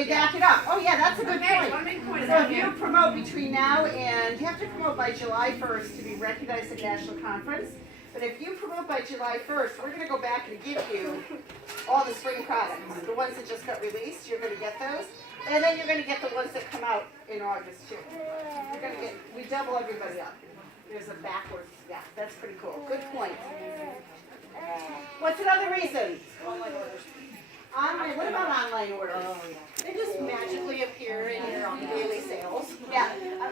Back it up. Oh yeah, that's a good point. So if you promote between now and, you have to promote by July 1st to be recognized at National Conference. But if you promote by July 1st, we're going to go back and give you all the spring products. The ones that just got released, you're going to get those. And then you're going to get the ones that come out in August too. You're going to get, we double everybody up. There's a backwards, yeah, that's pretty cool. Good point. What's another reason? Online orders. Online, what about online orders? They just magically appear in your daily sales. Yeah,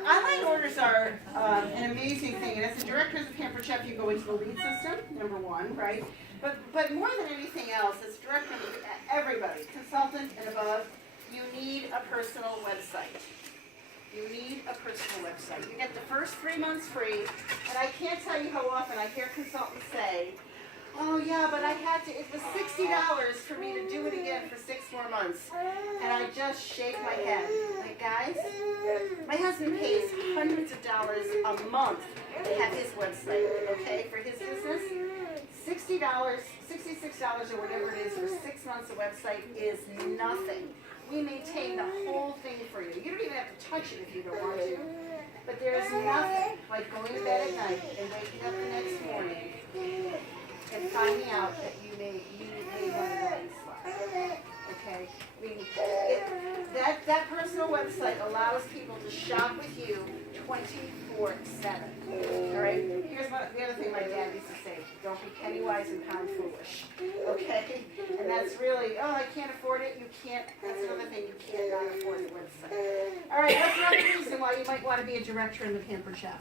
online orders are an amazing thing. And as a director of the Pampered Chef, you go into the lead system, number one, right? But more than anything else, as director of everybody, consultant and above, you need a personal website. You need a personal website. You get the first 3 months free, and I can't tell you how often I hear consultants say, oh yeah, but it was $60 for me to do it again for 6 more months. And I just shake my head. Like, guys, my husband pays hundreds of dollars a month to have his website, okay, for his business. $60, $66 or whatever it is for 6 months of website is nothing. We maintain the whole thing for you. You don't even have to touch it if you don't want to. But there's nothing like going to bed at night and waking up the next morning and finding out that you made money slide. Okay? I mean, that personal website allows people to shop with you 24/7. All right? Here's the other thing my dad used to say: don't be penny wise and pound foolish. Okay? And that's really, oh, I can't afford it. You can't. That's another thing. You cannot afford the website. All right. That's another reason why you might want to be a director in the Pampered Chef.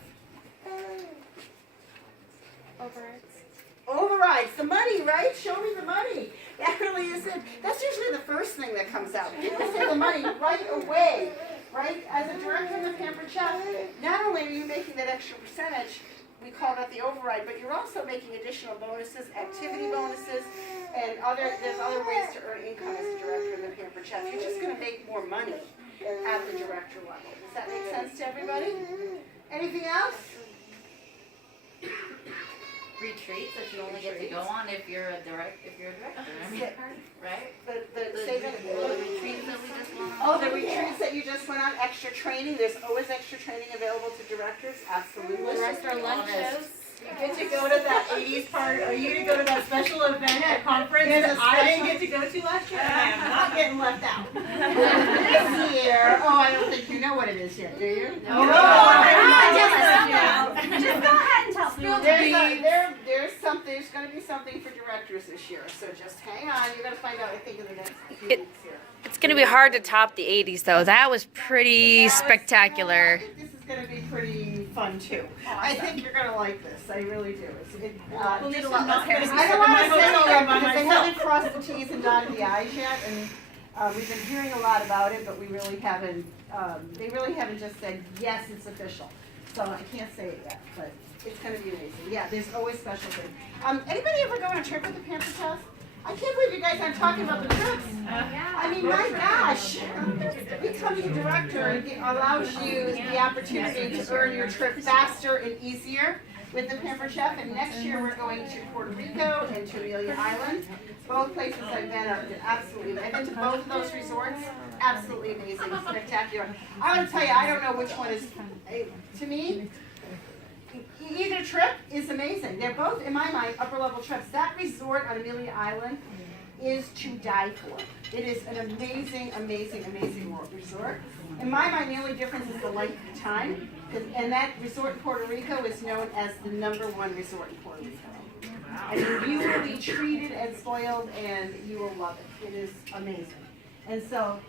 Overrides, the money, right? Show me the money. That really is it. That's usually the first thing that comes out. People say the money right away, right? As a director of the Pampered Chef, not only are you making that extra percentage, we call that the override, but you're also making additional bonuses, activity bonuses, and there's other ways to earn income as a director of the Pampered Chef. You're just going to make more money at the director level. Does that make sense to everybody? Anything else? Retreats that you only get to go on if you're a director. I mean, right? The retreats that we just went on. Oh, the retreats that you just went on, extra training. There's always extra training available to directors. Absolutely. The rest are lunch shows. You get to go to that 80s part, or you get to go to that special event at conference that I didn't get to go to last year, and I am not getting left out. This year, oh, I don't think you know what it is yet, do you? No. Just go ahead and tell me. There's going to be something for directors this year, so just hang on. You're going to find out, I think, in the next few weeks here. It's going to be hard to top the 80s, though. That was pretty spectacular. I think this is going to be pretty fun, too. I think you're going to like this. I really do. We'll need a lot less hair. I don't want to say it yet because they haven't crossed the T's and dotted the I's yet, and we've been hearing a lot about it, but we really haven't, they really haven't just said, yes, it's official. So I can't say it yet, but it's going to be amazing. Yeah, there's always special things. Anybody ever go on a trip with the Pampered Chef? I can't believe you guys aren't talking about the trips. I mean, my gosh. Becoming a director allows you the opportunity to earn your trip faster and easier with the Pampered Chef. And next year we're going to Puerto Rico and to Amelia Island. Both places I've been are absolutely. I've been to both of those resorts. Absolutely amazing, spectacular. I want to tell you, I don't know which one is, to me, either trip is amazing. They're both, in my mind, upper-level trips. That resort on Amelia Island is to die for. It is an amazing, amazing, amazing resort. In my mind, the only difference is the length of time. And that resort in Puerto Rico is known as the #1 resort in Puerto Rico. I mean, you will be treated and spoiled, and you will love it. It is amazing. And so,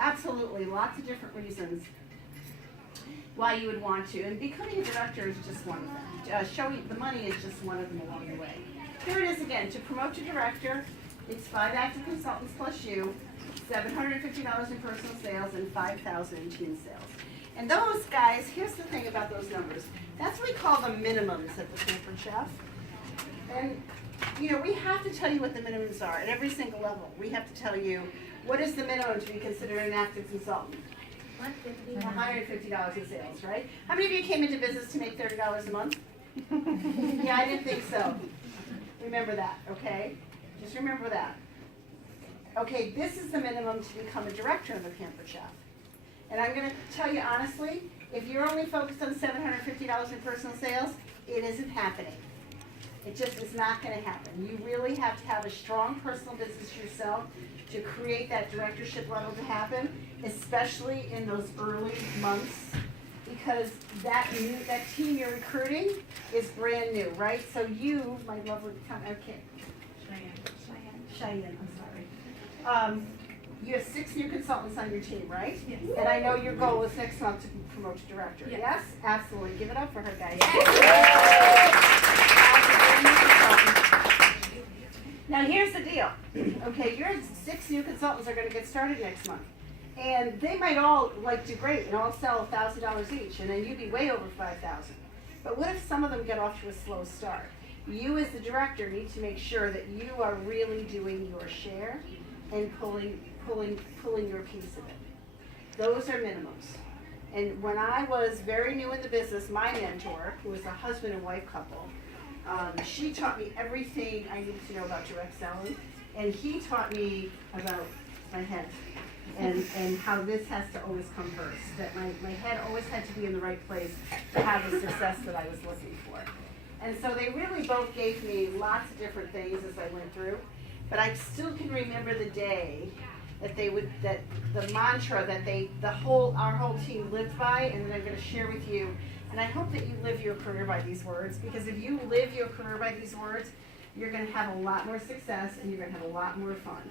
absolutely, lots of different reasons why you would want to. And becoming a director is just one of them. Showing the money is just one of them along the way. Here it is again. To promote to director, it's 5 active consultants plus you, $750 in personal sales, and $5,000 in team sales. And those guys, here's the thing about those numbers. That's what we call the minimums at the Pampered Chef. And, you know, we have to tell you what the minimums are at every single level. We have to tell you what is the minimum to be considered an active consultant. $150 in sales, right? How many of you came into business to make $30 a month? Yeah, I didn't think so. Remember that, okay? Just remember that. Okay, this is the minimum to become a director of a Pampered Chef. And I'm gonna tell you honestly, if you're only focused on $750 in personal sales, it isn't happening. It just is not gonna happen. You really have to have a strong personal business yourself to create that directorship level to happen, especially in those early months, because that team you're recruiting is brand new, right? So you, my lovely, okay. Cheyenne, I'm sorry. You have 6 new consultants on your team, right? Yes. And I know your goal is next month to promote to director. Yes. Yes? Absolutely. Give it up for her, guys. Now here's the deal. Okay, your 6 new consultants are going to get started next month. And they might all do great and all sell $1,000 each, and then you'd be way over $5,000. But what if some of them get off to a slow start? You as the director need to make sure that you are really doing your share and pulling your piece of it. Those are minimums. And when I was very new in the business, my mentor, who was a husband and wife couple, she taught me everything I needed to know about direct selling, and he taught me about my head and how this has to always come first, that my head always had to be in the right place to have the success that I was looking for. And so they really both gave me lots of different things as I went through, but I still can remember the day that the mantra that our whole team lived by, and that I'm going to share with you. And I hope that you live your career by these words, because if you live your career by these words, you're going to have a lot more success and you're going to have a lot more fun.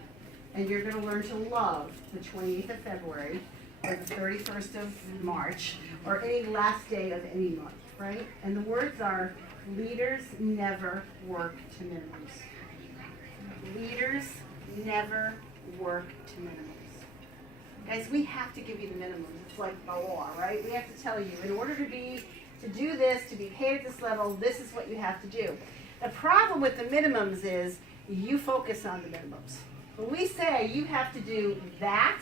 And you're going to learn to love the 28th of February or the 31st of March or any last day of any month, right? And the words are, leaders never work to minimums. Leaders never work to minimums. Guys, we have to give you the minimums. It's like the law, right? We have to tell you, in order to do this, to be paid at this level, this is what you have to do. The problem with the minimums is you focus on the minimums. When we say you have to do that,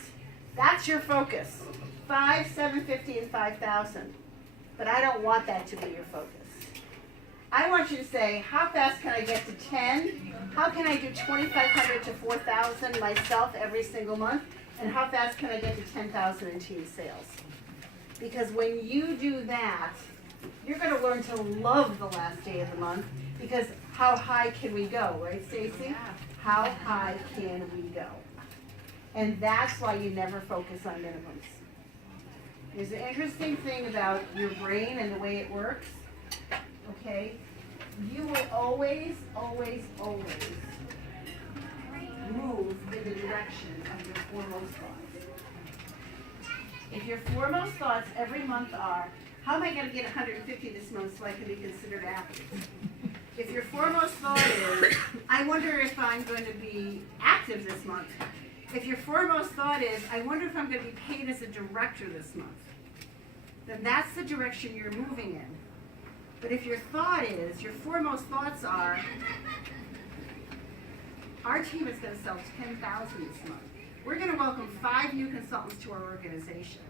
that's your focus. 5, 750, and 5,000. But I don't want that to be your focus. I want you to say, how fast can I get to 10? How can I do 2,500 to 4,000 myself every single month? And how fast can I get to 10,000 in team sales? Because when you do that, you're going to learn to love the last day of the month, because how high can we go, right, Stacy? How high can we go? And that's why you never focus on minimums. There's an interesting thing about your brain and the way it works. Okay, you will always, always, always move in the direction of your foremost thoughts. If your foremost thoughts every month are, how am I going to get 150 this month so I can be considered active? If your foremost thought is, I wonder if I'm going to be active this month. If your foremost thought is, I wonder if I'm going to be paid as a director this month, then that's the direction you're moving in. But if your foremost thoughts are, our team is going to sell 10,000 this month. We're going to welcome 5 new consultants to our organization.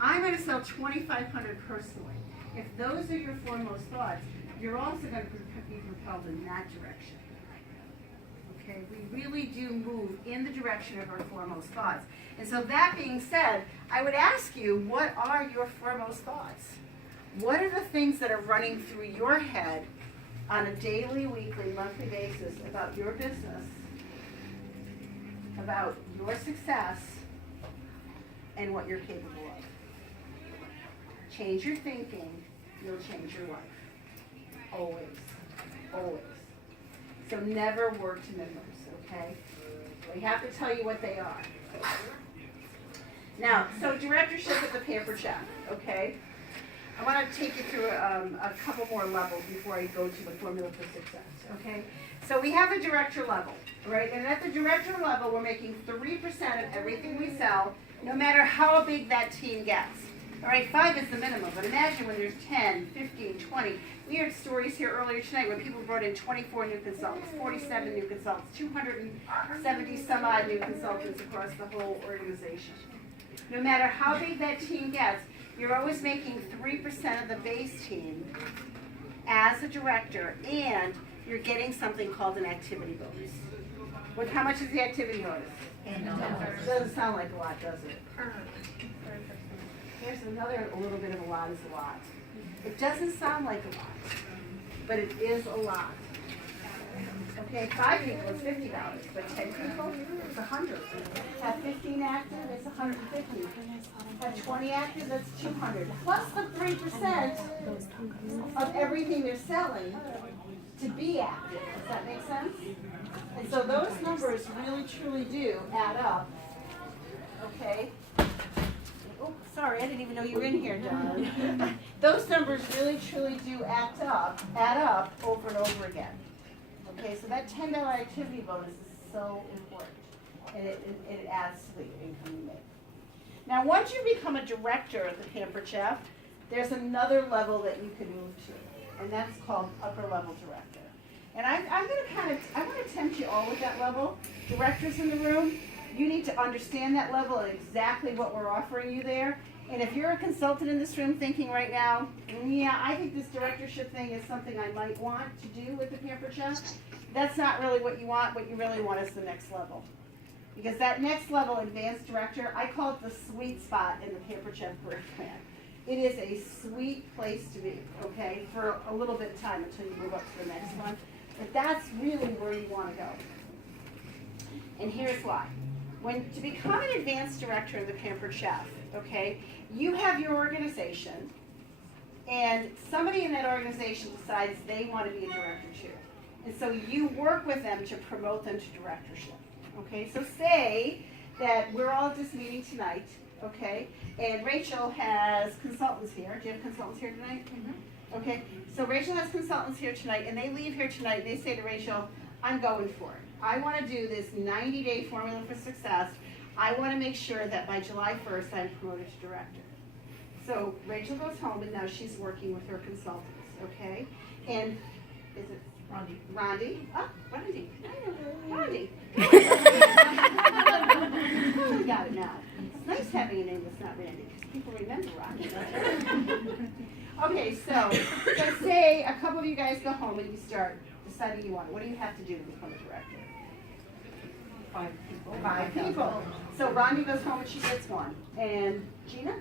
I'm going to sell 2,500 personally. If those are your foremost thoughts, you're also going to be propelled in that direction. Okay, we really do move in the direction of our foremost thoughts. And so that being said, I would ask you, what are your foremost thoughts? What are the things that are running through your head on a daily, weekly, monthly basis about your business, about your success, and what you're capable of? Change your thinking, you'll change your life. Always. Always. So never work to minimums, okay? We have to tell you what they are. Now, so directorship at the Pampered Chef, okay? I want to take you through a couple more levels before I go to the formula for success, okay? So we have a director level, right? And at the director level, we're making 3% of everything we sell, no matter how big that team gets. All right, 5 is the minimum, but imagine when there's 10, 15, 20. We heard stories here earlier tonight where people brought in 24 new consultants, 47 new consultants, 270 some odd new consultants across the whole organization. No matter how big that team gets, you're always making 3% of the base team as a director, and you're getting something called an activity bonus. How much is the activity bonus? Doesn't sound like a lot, does it? Here's another a little bit of a lot is a lot. It doesn't sound like a lot, but it is a lot. Okay, 5 people is $50, but 10 people, it's $100. Have 15 active, it's $150. Have 20 active, that's $200. Plus the 3% of everything they're selling to be active. Does that make sense? And so those numbers really truly do add up. Okay. Oh, sorry, I didn't even know you were in here, John. Those numbers really truly do add up over and over again. Okay, so that $10 activity bonus is so important, and it adds to the income you make. Now, once you become a director at the Pampered Chef, there's another level that you can move to, and that's called upper level director. And I'm going to I want to tempt you all with that level. Directors in the room, you need to understand that level and exactly what we're offering you there. And if you're a consultant in this room thinking right now, yeah, I think this directorship thing is something I might want to do with the Pampered Chef, that's not really what you want. What you really want is the next level. Because that next level, advanced director, I call it the sweet spot in the Pampered Chef career plan. It is a sweet place to be, okay, for a little bit of time until you move up to the next one. But that's really where you want to go. And here's why. To become an advanced director in the Pampered Chef, okay, you have your organization, and somebody in that organization decides they want to be a director too. And so you work with them to promote them to directorship. Okay, so say that we're all at this meeting tonight, okay, and Rachel has consultants here. Do you have consultants here tonight? Mm-hmm. Okay, so Rachel has consultants here tonight, and they leave here tonight, and they say to Rachel, I'm going for it. I want to do this 90-day formula for success. I want to make sure that by July 1st, I'm promoted to director. So Rachel goes home, and now she's working with her consultants, okay? And is it Rondi? Oh, Rondi. Rondi. Oh, we got it now. It's nice having a name that's not Randy, because people remember Rondi. Okay, so say a couple of you guys go home and you start deciding you want it. What do you have to do to become a director? 5 people. 5 people. So Rondi goes home and she gets one. And Gina?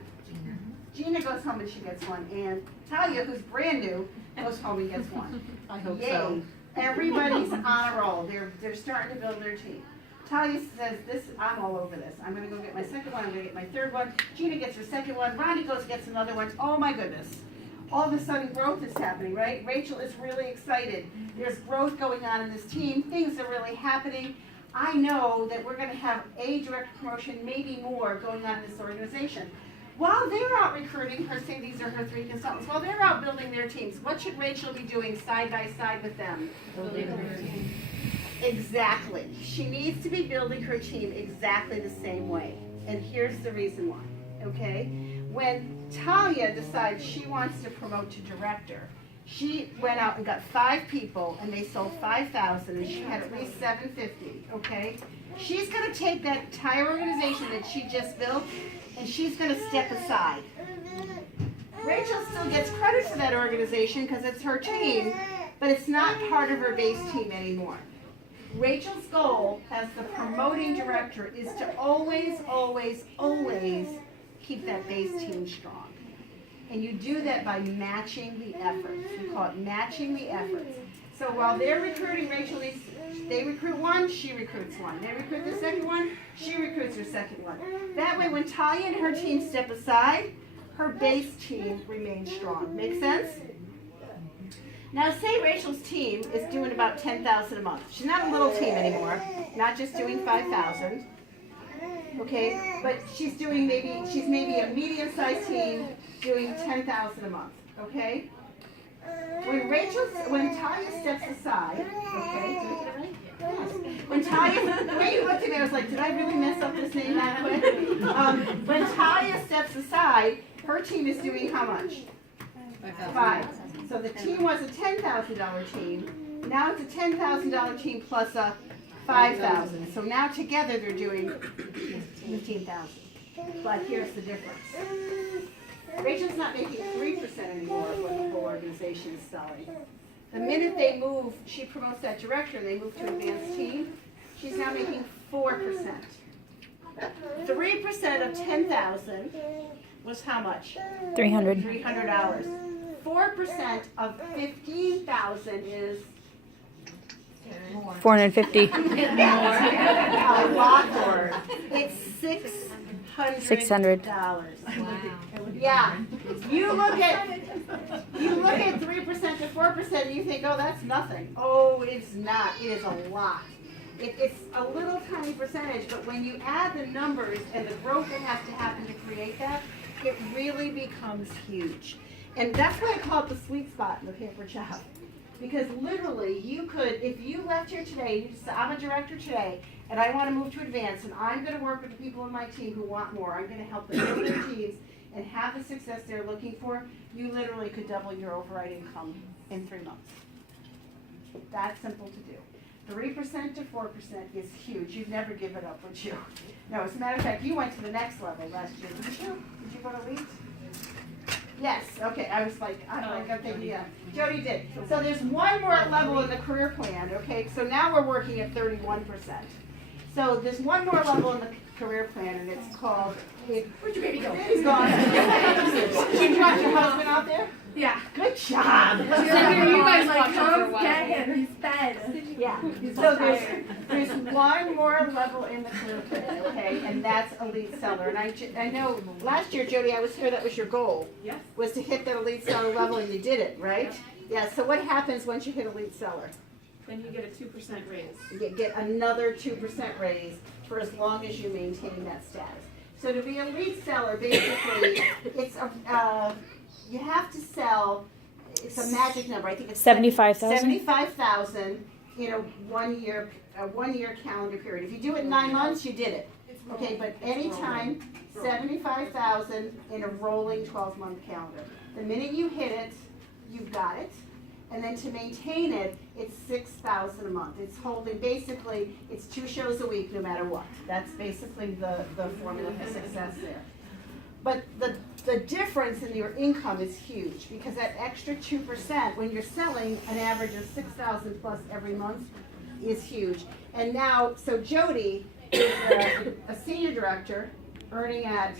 Gina goes home and she gets one. And Talia, who's brand new, goes home and gets one. I hope Yay. so. Everybody's on a roll. They're starting to build their team. Talia says, I'm all over this. I'm going to go get my second one. I'm going to get my third one. Gina gets her second one. Rondi goes and gets another one. Oh my goodness. All of a sudden growth is happening, right? Rachel is really excited. There's growth going on in this team. Things are really happening. I know that we're going to have a director promotion, maybe more, going on in this organization. While they're out recruiting, say these are her 3 consultants, while they're out building their teams, what should Rachel be doing side by side with them? Building her team. Exactly. She needs to be building her team exactly the same way. And here's the reason why, okay? When Talia decides she wants to promote to director, she went out and got 5 people, and they sold 5,000, and she had at least 750, okay? She's going to take that entire organization that she just built, and she's going to step aside. Rachel still gets credit for that organization because it's her team, but it's not part of her base team anymore. Rachel's goal as the promoting director is to always, always, always keep that base team strong. And you do that by matching the efforts. We call it matching the efforts. So while they're recruiting, they recruit one, she recruits one. They recruit the second one, she recruits her second one. That way when Talia and her team step aside, her base team remains strong. Make sense? Now say Rachel's team is doing about $10,000 a month. She's not a little team anymore, not just doing 5,000. Okay, but she's maybe a medium-sized team doing $10,000 a month. Okay. When Talia steps aside, okay, did I get it right? Yes. When Talia, the way you looked at me, I was like, did I really mess up this name that quick? When Talia steps aside, her team is doing how much? 5. So the team was a $10,000 team. Now it's a $10,000 team plus a $5,000. So now together they're doing $15,000. But here's the difference. Rachel's not making 3% anymore of what the whole organization is selling. The minute they move, she promotes that director, and they move to advanced team, she's now making 4%. 3% of 10,000 was how much? 300. $300. 4% of 15,000 is 450. a lot more. It's $600. $600. Yeah. You look at 3% to 4% and you think, oh, that's nothing. Oh, it's not. It is a lot. It's a little tiny percentage, but when you add the numbers and the growth that has to happen to create that, it really becomes huge. And that's why I call it the sweet spot in the paper job. Because literally, you could, if you left here today, you said, I'm a director today, and I want to move to advance, and I'm going to work with the people in my team who want more. I'm going to help them build their teams and have the success they're looking for. You literally could double your override income in 3 months. That's simple to do. 3% to 4% is huge. You'd never give it up, would you? No, as a matter of fact, you went to the next level last year, didn't you? Did you go to leads? Yes, okay, I'm thinking, yeah. Jody did. So there's one more level in the career plan, okay? So now we're working at 31%. So there's one more level in the career plan, and it's called... Where'd your baby go? He's gone. Did you watch your husband out there? Yeah. Good job. So here you guys like, come get him, he's fed. Yeah, so there's one more level in the career plan, okay, and that's a lead seller. And I know last year, Jody, I was here, that was your goal. Yes. Was to hit that lead seller level, and you did it, right? Yeah, so what happens once you hit a lead seller? Then you get a 2% raise. You get another 2% raise for as long as you maintain that status. So to be a lead seller, basically, it's you have to sell, it's a magic number, I think it's 75,000. 75,000 in a 1 year calendar period. If you do it in 9 months, you did it. Okay, but anytime, 75,000 in a rolling 12-month calendar. The minute you hit it, you've got it. And then to maintain it, it's 6,000 a month. It's holding, basically, it's 2 shows a week no matter what. That's basically the formula for success there. But the difference in your income is huge, because that extra 2%, when you're selling an average of 6,000 plus every month, is huge. And now, so Jody is a senior director earning at,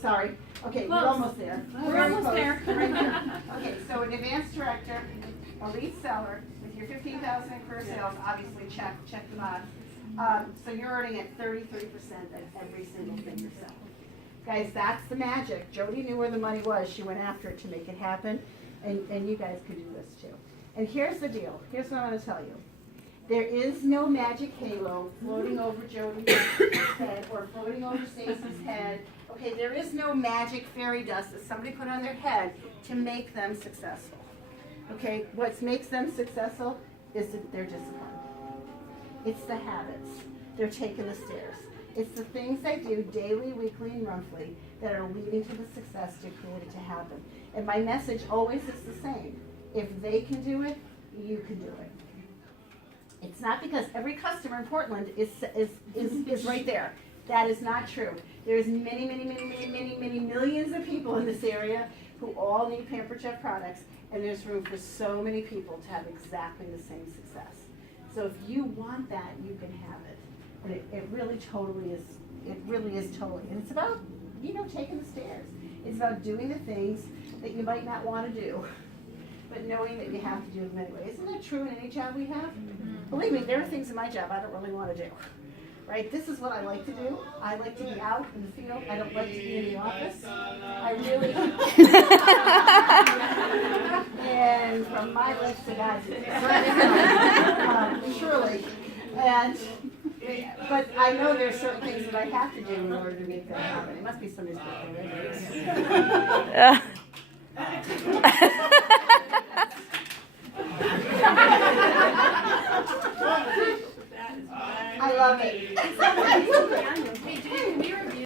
sorry. Okay, we're almost there. We're almost there. Right there. Okay, so an advanced director, a lead seller, with your 15,000 in career sales, obviously check the box. So you're earning at 33% at every single thing you're selling. Guys, that's the magic. Jody knew where the money was. She went after it to make it happen, and you guys could do this too. And here's the deal. Here's what I'm going to tell you. There is no magic halo floating over Jody's head or floating over Stacy's head. Okay, there is no magic fairy dust that somebody put on their head to make them successful. Okay, what makes them successful is their discipline. It's the habits. They're taking the stairs. It's the things they do daily, weekly, and monthly that are leading to the success to create it to happen. And my message always is the same. If they can do it, you can do it. It's not because every customer in Portland is right there. That is not true. There's many millions of people in this area who all need Pampered Chef products, and there's room for so many people to have exactly the same success. So if you want that, you can have it. And it really totally is, and it's about, taking the stairs. It's about doing the things that you might not want to do, but knowing that you have to do them anyway. Isn't that true in any job we have? Believe me, there are things in my job I don't really want to do. Right? This is what I like to do. I like to be out in the field. I don't like to be in the office. I really and from my lips to God's ears. Surely. But I know there are certain things that I have to do in order to make that happen. It must be somebody's birthday. I love it.